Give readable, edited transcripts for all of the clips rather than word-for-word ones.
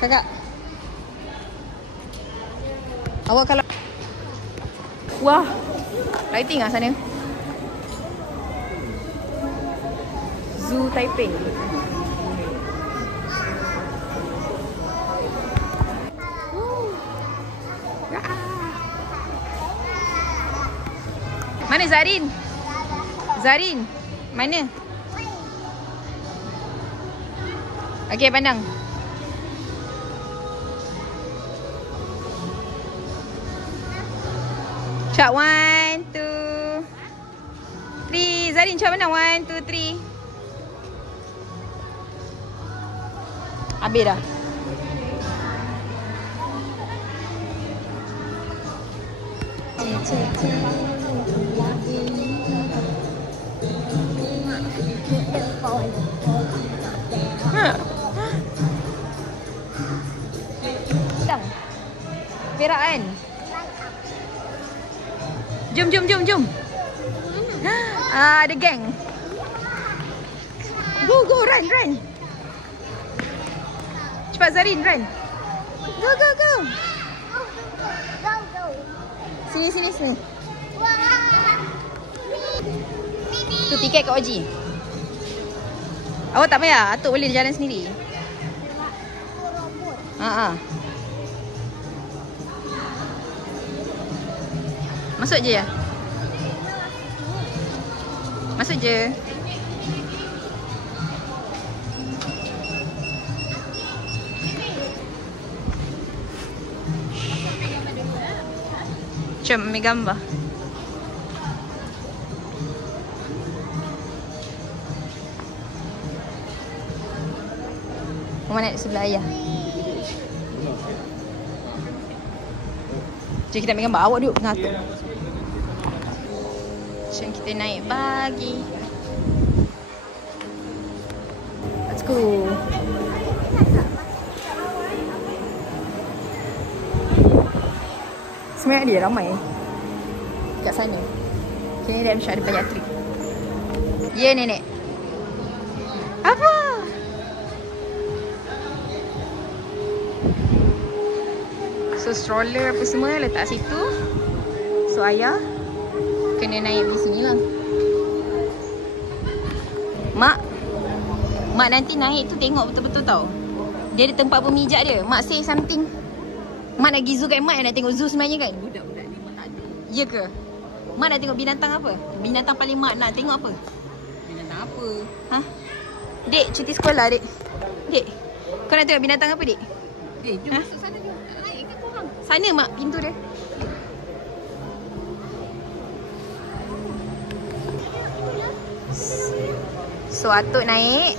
Kakak. Awak kalau... Wah. Lighting lah sana. Zoo Taipei. Mana Zarin? Zarin, mana? Okey, pandang. Cak 1, 2, 3. Zarin, cak pandang 1, 2, 3. Habis dah. Perak kan? Jom, jom, jom, jom. Ada geng. Go, go, run, run. Cepat Zarin, run. Go, go, go. Sini, sini, sini. Tu tiket kat Oji. Awak tak payah, Atuk boleh jalan sendiri. Masuk je ya. Masuk je. Jom ambil gambar. Mama nak sebelah ayah. Jom kita ambil gambar. Awak duduk tengah tu. Jom kita naik bagi. Let's go. Sebenarnya dia ramai kat sana. Kini dia macam ada banyak trip. Ya nenek. Apa? So stroller apa semua letak situ. So ayah kena naik di sini lah. Mak nanti naik tu tengok betul-betul tau. Dia ada tempat pemijat dia. Mak say something. Mak nak pergi zoo kan? Mak nak tengok zoo sebenarnya kan? Budak-budak ni mak tak ada. Ya ke? Mak nak tengok binatang apa? Binatang paling mak nak tengok apa? Binatang apa? Ha? Dek, cuti sekolah dek. Dek, kau nak tengok binatang apa dek? Dek, jom masuk sana jom. Tak naik kan korang? Sana mak, pintu dia. So Atuk naik.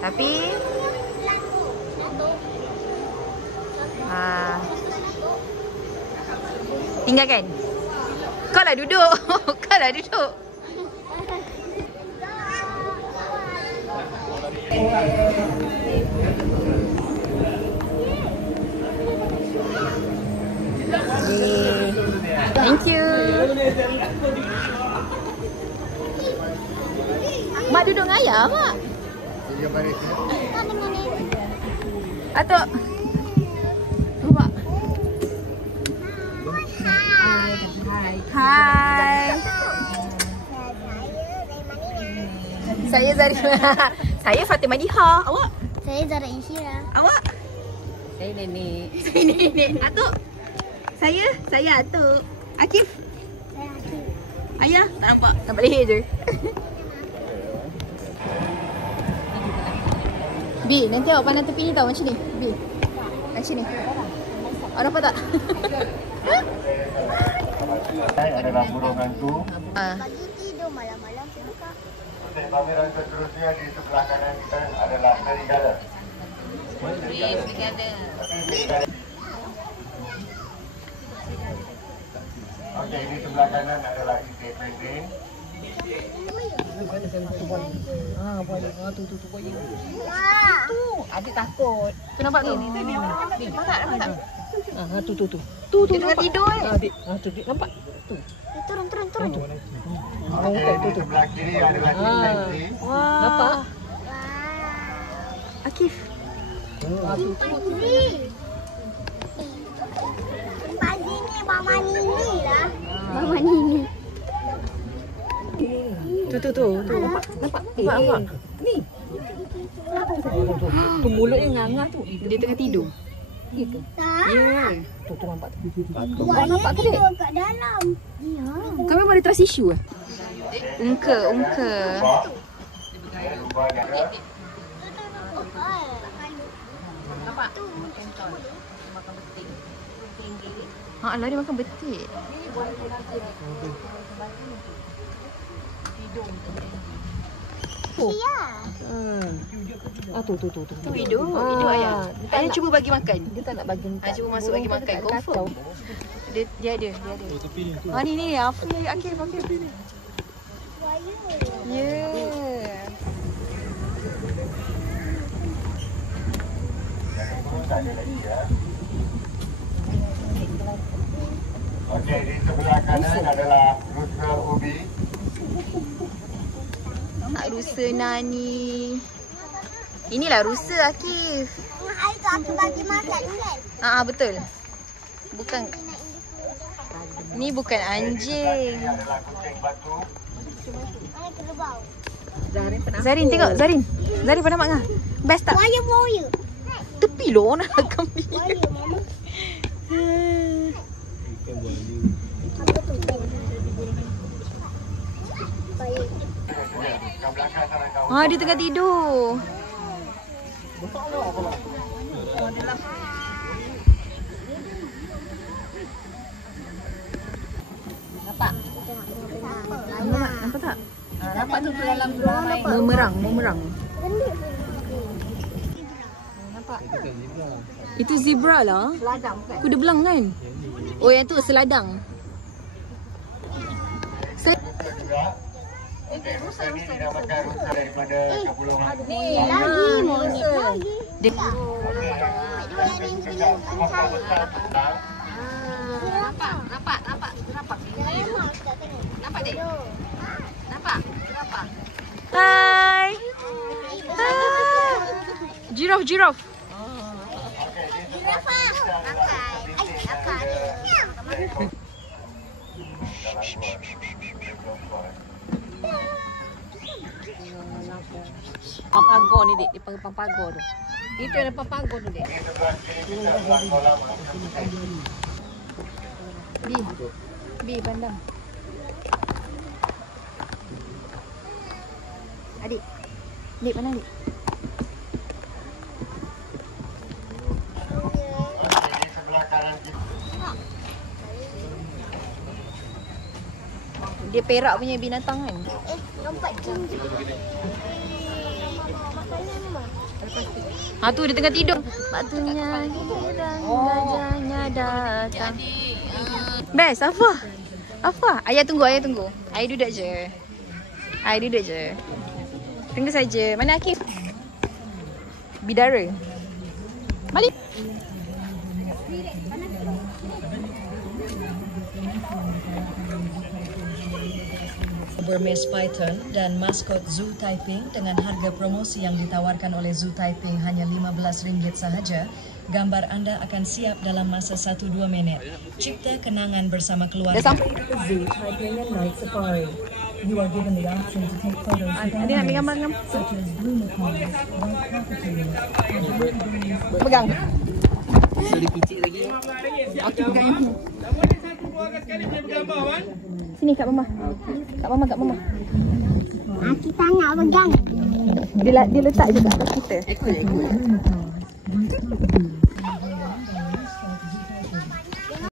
Tapi tinggalkan. Kau lah duduk. Kau lah duduk. Thank you. Mak duduk dengan ayah, Mak. Atuk. Mak. Hai. Saya Zari. Saya Fatimah Diha. Awak? Saya Zara Insyira. Awak? Saya nenek. Saya nenek. Atuk? Saya Atuk. Akif? Saya Akif. Ayah? Tak nampak. Nampak leher je. B, nanti awak pandang tepi ni tau macam ni. B. Macam ni. Awak nampak tak? Adalah burung hantu. Pagi tidur malam-malam buka. Pameran seterusnya di sebelah kanan kita adalah serigala. Serigala. Okey, di sebelah kanan adalah itik pendek. Tu buaya. Tu, adik takut. Tu nampak tu. Nampak tak? Tu. Dia tengah tidur Tu nampak. Tu. Turun. Okey, di sebelah kiri adalah chimpanzee. Nampak? Akif. Chimpanzee. Chimpanzee ni Mama Nini lah. Mama Nini. Tu. Nampak? Ni. Tu mulutnya nganga tu. Dia tengah tidur. Ya ke? Tak. Ya. Tu nampak tu. Buaya tidur kat dalam. Ya. Kau memang ada trust issue ke? Ungka. Alah dia makan betik. Ya. Tu. Tu hidup ayah. Ayah cuba bagi makan. Dia tak nak bagi. Cuba masuk bagi makan. Confirm. Dia ada. Ni Akif. Ya. Okey, di sebelah kanan adalah rusa ubi. Rusa Nani. Inilah rusa Akif. Hari tu aku bagi makan kan? Betul. Bukan. Ni bukan anjing. Ini adalah kucing batu. Mana kerbau? Zarin tengok Zarin pernah nampak ngah? Best tak? Buaya. Tepi loh nak kambing. Buaya mama. Kat belakang sana kau. Dia tengah tidur. Nampak tak? Nampak tu dalam ruang lain. Memerang. Nampak? Itu zebra lah. Seladang bukan? Kuda belang kan? Oh yang tu seladang. Okey, rusa ni dinamakan rusa daripada kepulauan. Lagi monyet lagi. Dia Dua yang ini Kapal besar tentang Nampak. memang tak tengok. Nampak dek? Nampak? Hai. Giraffe. Girafah. Akak dia. Pampagor ni dek. Dia panggil pampagor tu. Itu ada pampagor tu dek. di sebelah kiri kita adalah kolam. Bi pandang. Adik. Dek mana adik? Di sebelah kanan kita Dia perak punya binatang kan? Lompat tinggi. Tu dia tengah tidur. Waktunya hilang, gajahnya datang. Best, apa? Ayah tunggu. Ayah duduk je. Tunggu saja. Mana Akif? Bidara. Balik. Burmese python dan maskot Zoo Taiping dengan harga promosi yang ditawarkan oleh Zoo Taiping hanya RM15 sahaja, gambar anda akan siap dalam masa 1-2 minit. Cipta kenangan bersama keluarga. Dah sampai. Zoo Taiping and Night Safari. You are given the option to take photos with Ada nak ambil gambar dengan such as unicorns, white cockatoos, pegang. So dia picit lagi. Okey, pegang yang ni. Sini kat mama. Kat mama. Kita nak pegang. Dia letak je kat atas kita. Ekor.